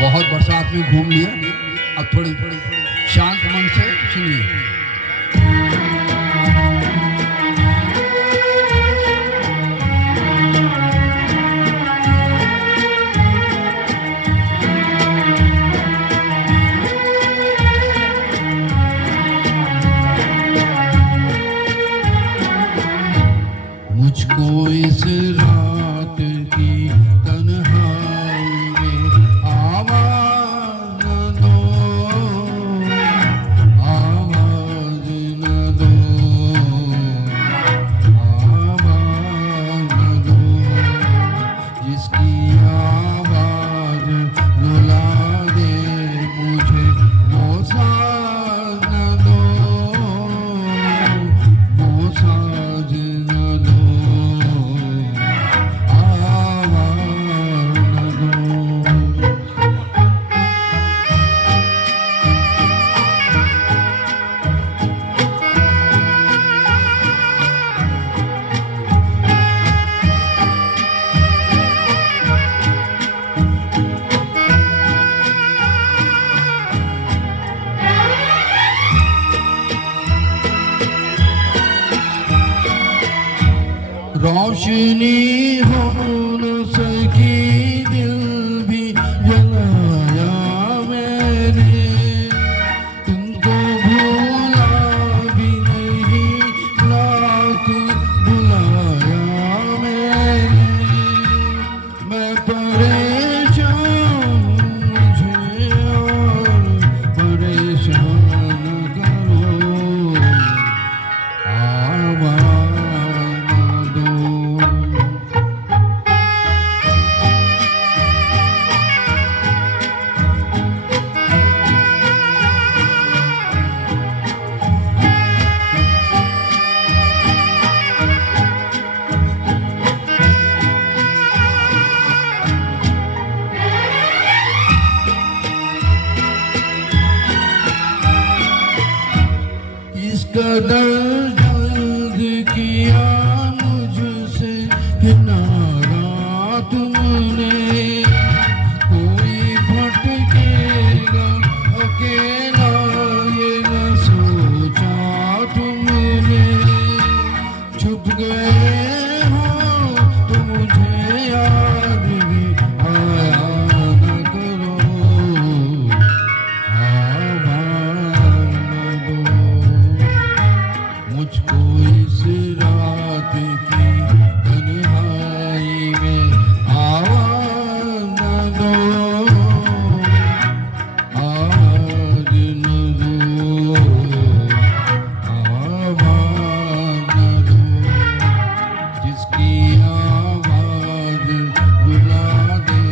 बहुत बरसात में घूम लिया, अब थोड़ी थोड़ी शांत मन से सुनिए। मुझको इस रात की तन्हाई में आवाज़ न दो, आवाज़ न दो, आवाज़ न दो, जिसकी आवाज़ रुला दे मुझे वो साज़ न दो, वो साज़ न दो। रोशनी हो न सकी, दिल भी जलाया मैंने, तुमको भूला भी नहीं, लाख बुलाया मैंने। मैं परेशान, मुझे और परेशान करो, आवाज़ इस कदर जल्द किया मुझसे किनारा तुमने, कोई भटकेगा अकेला ये न सोचा तुमने। छुप गए हो तो मुझे याद भी आया न करो, आवाज़ न दो, मुझको इस रात की तन्हाई में आवाज़ न दो, आवाज़ न दो, आवाज़ न दो, जिसकी आवाज़ रुला दे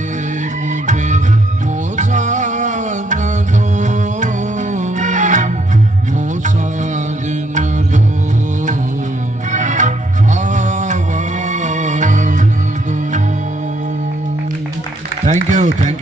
मुझे वो साज़ न दो, वो साज़ न दो, आवाज़ न दो। Thank you, thank you.